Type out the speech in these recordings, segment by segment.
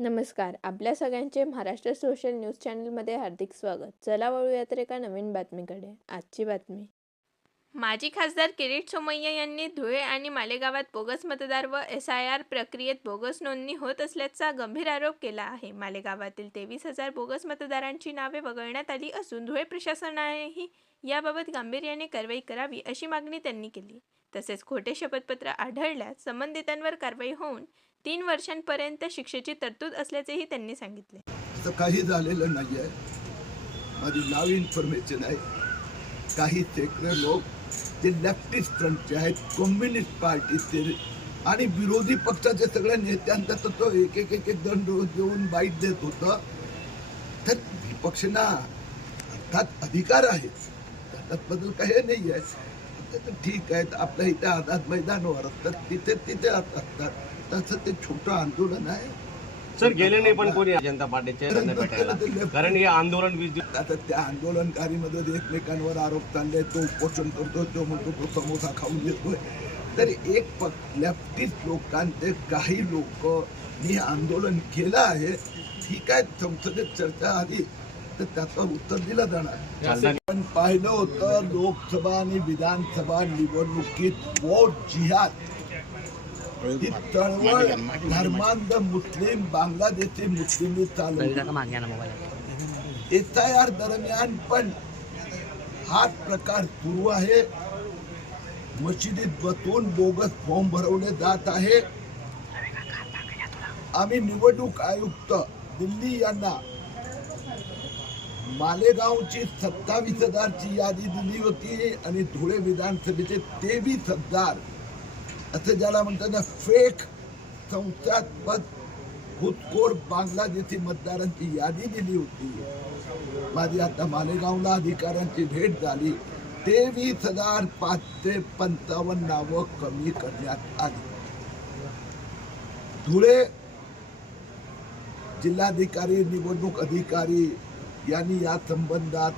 नमस्कार. आपल्या सगळ्यांचे महाराष्ट्र सोशल न्यूज चॅनलमध्ये हार्दिक स्वागत. चला वळूया तर एका नवीन बातमीकडे. आजची बातमी. माजी खासदार किरीट सोमय्या यांनी धुळे आणि मालेगावात बोगस मतदार व SIR प्रक्रियेत बोगस नोंदणी होत असल्याचा गंभीर आरोप केला आहे. मालेगावातील 23,000 बोगस मतदारांची नावे वगळण्यात आली असून धुळे प्रशासनानेही याबाबत गांभीर्याने कारवाई करावी अशी मागणी त्यांनी केली. तसेच खोटे शपथपत्र आढळल्यास संबंधितांवर कारवाई होऊन 3 वर्षांपर्यंत शिक्षेची तरतूद असल्याचेही त्यांनी सांगितले. असं काही झालेलं नाही आहे. माझी नाव इन्फॉर्मेशन आहे. काही सेक्रे लोक जे लेफ्टिस्ट फ्रंटचे आहेत, कम्युनिस्ट पार्टीचे आणि विरोधी पक्षाचे सगळ्या नेत्यांचा तर तो एक एक दंड देऊन बाईट देत होतं. तर विपक्षांना अर्थात अधिकार आहे, त्याबद्दल काही नाही आहे. तर ठीक आहे, आपल्या इथे आझाद मैदानावर असतात, तिथे असतात. तसं ते छोटं आंदोलन आहे. सर गेले नाही पण कोणी जनता पार्टीचे कारण हे आंदोलन 20 दिवस. आता त्या आंदोलनकारीमध्ये एकमेकांवर आरोप चालले. तो उपोषण करतो, तो म्हणतो तो समोसा खाऊन घेतोय. तर एक लेफ्टिस्ट लोकांचे काही लोक मी आंदोलन केलं आहे, ठीक आहे, संसदेत चर्चा आली तर त्याचं उत्तर दिलं जाणार. पण पाहिलं होतं लोकसभा आणि विधानसभा निवडणुकीत वोट जिहाद ही चळवळ धर्मांध मुस्लिम बांगलादेशी मुस्लिम चालवली. SIR दरम्यान पण हाच प्रकार सुरू आहे. मशिदीत बसून बोगस फॉर्म भरवले जात आहे. आम्ही निवडणूक आयुक्त दिल्ली यांना मालेगावची 27,000ची यादी दिली होती आणि धुळे विधानसभेचे 23,000 असं ज्याला म्हणतात ना फेक संस्थात्मक घुसखोर बांगलादेशी मतदारांची यादी दिली होती. माझी आता मालेगावला अधिकाऱ्यांची भेट झाली. 23,555 नावं कमी करण्यात आली. धुळे जिल्हाधिकारी निवडणूक अधिकारी यांनी या संबंधात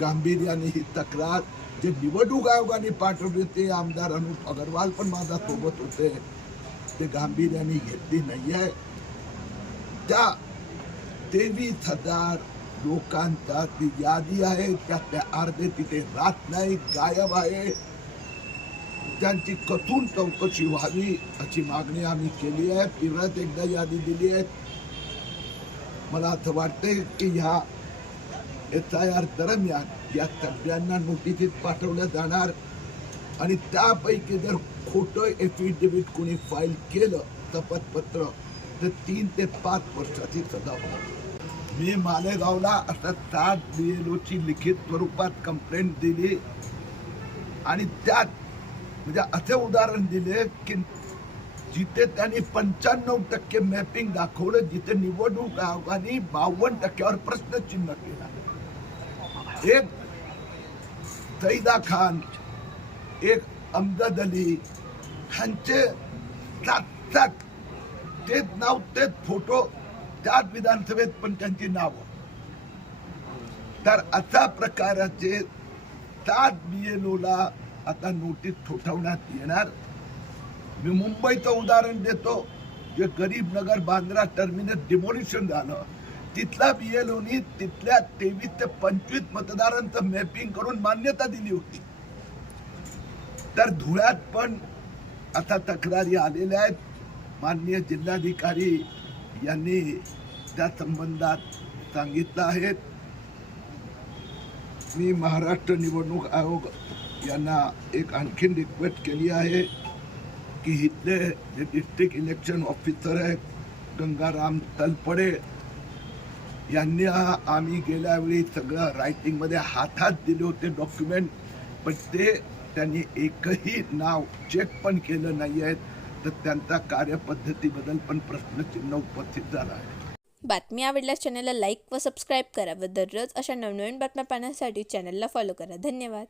गांभीर्याने ही तक्रार जे निवडणूक आयोगाने पाठवले, ते आमदार अनुप अग्रवाल पण माझ्या सोबत होते, ते गांभीर्याने घेतली नाहीये. त्या 23,000 लोकांचा ती यादी आहे, त्यातल्या अर्धे तिथे राहत नाही, गायब आहे. त्यांची कसून चौकशी व्हावी अशी मागणी आम्ही केली आहे. परत एकदा यादी दिली आहे. मला असं वाटतंय की ह्या SIR दरम्यान या सगळ्यांना नोटिस पाठवल्या जाणार आणि त्यापैकी जर खोटं एफिडेव्हिट कोणी फाईल केलं शपथपत्र तर 3 ते 5 वर्षाची सजा होणार. मी मालेगावला असं 7 BLOची लिखित स्वरूपात कंप्लेंट दिली आणि त्यात म्हणजे असे उदाहरण दिले की जिथे त्यांनी 95% मॅपिंग दाखवलं, जिथे निवडणूक आयोगाने 52%वर प्रश्नचिन्ह केला. एक सईदा खान, एक अमजद अली ह्यांचे 7 तेच नाव तेच फोटो त्याच विधानसभेत पण त्यांची नावं. तर अशा प्रकाराचे 7 BLOला आता नोटीस ठोठावण्यात येणार. मी मुंबईचं उदाहरण देतो, जे गरीब नगर बांद्रा टर्मिनस डिमोलिशन झालं, तिथला BLOनी तिथल्या 23 ते 25 मतदारांचं मॅपिंग करून मान्यता दिली होती. तर धुळ्यात पण आता तक्रारी आलेल्या आहेत. माननीय जिल्हाधिकारी यांनी त्या संबंधात सांगितलं आहे. मी महाराष्ट्र निवडणूक आयोग यांना एक आणखीन रिक्वेस्ट केली आहे की इथले जे डिस्ट्रिक्ट इलेक्शन ऑफिसर आहेत गंगाराम तलपडे यांनी आम्ही गेल्या वेळी सगळं रायटिंगमध्ये हातात दिले होते डॉक्युमेंट, पण ते त्यांनी एकही नाव चेक पण केलं नाही आहे. तर त्यांचा कार्यपद्धतीबद्दल पण प्रश्नचिन्ह उपस्थित झाला आहे. बातमी आवडल्यास चॅनलला लाईक व सबस्क्राईब करा व दररोज अशा नवनवीन बातम्या पाहण्यासाठी चॅनलला फॉलो करा. धन्यवाद.